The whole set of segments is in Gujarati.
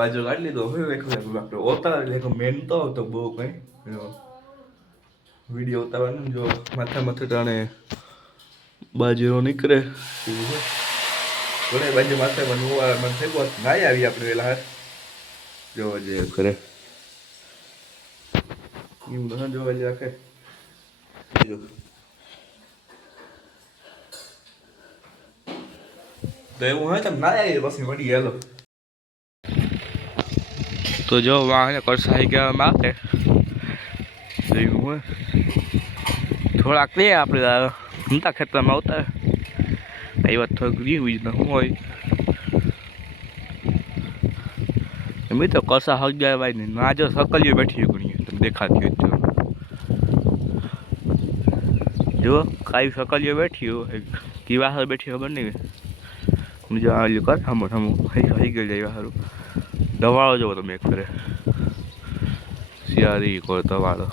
બાજુ કાઢી લીધો હવે આપણે ઉતાર એટલે મેન તો બહુ કંઈ વિડીયો ઉતારવાનું જો માથે ટાણે બાજરો નીકળે એવું છે ઘણે બાજુ માથે મને થઈ ગયો નાઈ આવી આપણે પેલા હાથ જોવા જઈએ ખરે એમ જોવા જઈએ રાખે તો એવું હોય તો ના આવી પછી વળી ગયેલો તો જો વાહને કરસાઈ ગયા માથે એવું હોય થોડાક લે આપણે નતા ખેતરમાં આવતા એ વાત થોડીક રીવી ને શું હોય એમ તો કસા હગ્યા ભાઈ ને ના જો સકલીઓ બેઠી ઘણી તમે દેખાતી હોય જો કાંઈ સકલીઓ બેઠી હોય કેવા હાર બેઠી ખબર નહીં જો આ કર હમ હઈ ગઈ જાય સારું દવાળો જોવો તમે એક ફરે શિયાળી કોઈ દવાળો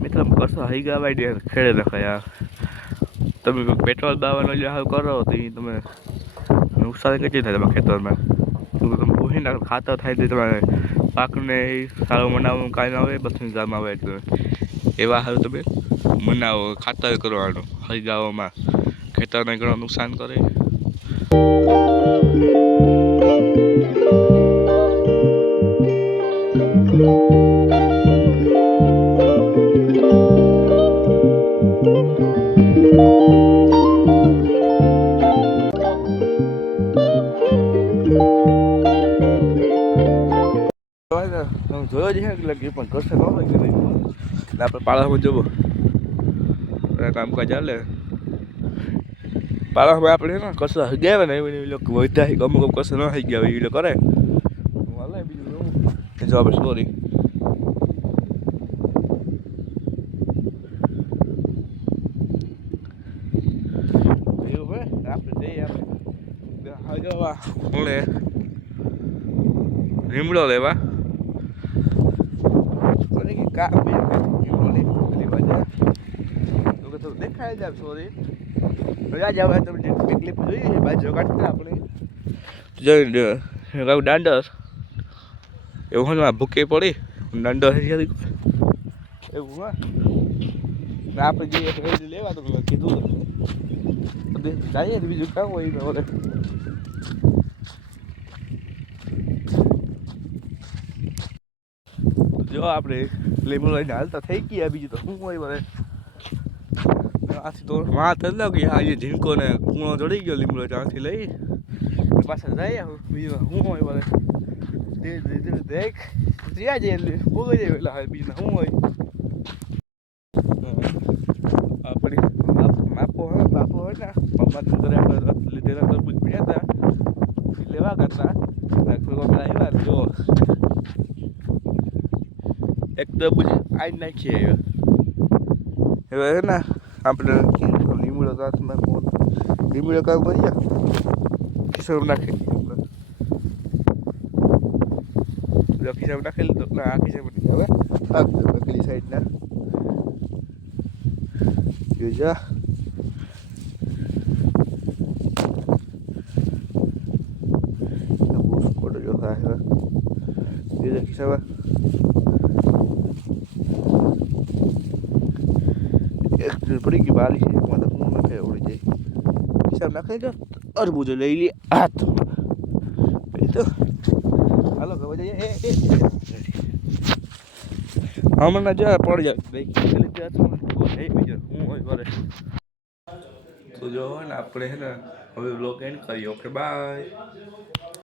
મિત્રો કસો હઈ ગયા ભાઈ ખેડે રખાય તમે પેટ્રોલ બાવાનો હાલ કરો તો એ તમે નુકસાન કેટલી થાય તમારા ખેતરમાં તમે ભૂસી નાખો ખાતર થાય તો તમારે પાકને સારું મનાવવાનું કાંઈ ના આવે બધું ગામમાં આવે એટલે એવા સારું તમે મનાવો ખાતર કરવાનું હઈ ગાવામાં ખેતરને ઘણું નુકસાન કરે જોયો છે લગી પણ કરશે ન હોય કે નહીં આપણે પાળામાં જવો કામકાજ ચાલે પાળામાં આપણે ને કસો ગયા ને એ લોકો વધ્યા અમુક કસો ન થઈ ગયા હોય એ કરે હાલે બીજું જો આપણે સોરી એવું હોય આપણે જઈએ આપણે લીમડો લેવા દેખાય જાય સોરી આજે હવે તમે ક્લિપ જોઈએ બાજુ કાઢતા આપણે જોઈ દાંડર એવું હોય ભૂકે પડી દાંડર એવું હોય આપણે જઈએ લેવા તો કીધું જઈએ બીજું કામ હોય બોલે જો આપણે લીંબુ લઈને હાલતા થઈ ગયા બીજું તો શું હોય મને આથી તો વાત જ લાગી હા એ ઝીણકો ને કૂણો ચડી ગયો લીમડો ત્યાંથી લઈ પાછા જાય બીજું શું હોય મને દેખ જ્યાં જઈએ બોલો જાય એટલે હા બીજું શું હોય આપણી બાપો હોય ને મમ્મા ઘરે આપણે લીધેલા તરબૂચ પડ્યા હતા લેવા કરતા પેલા આવ્યા જો એક તરબૂચ આઈ નાખીએ હવે હે ને આપણે લીમડો હાથમાં લીમડો કામ કરીએ ખિસ્સામાં નાખી ખિસ્સામાં નાખેલી તો ના આ ખિસ્સામાં નહીં હવે પેલી સાઈડના જોજા કોડો જો હા જોજા ખિસ્સામાં પડી ગઈ બાલી છે હું નાખે ઉડી જાય હિસાબ નાખે તો અરબૂજો લઈ લે હાથમાં પેલી તો હાલો ખબર જઈએ હમણાં જો પડી જાય બીજો હું હોય કરે તો જો ને આપણે હે ને હવે બ્લોગ એન્ડ કરીએ ઓકે બાય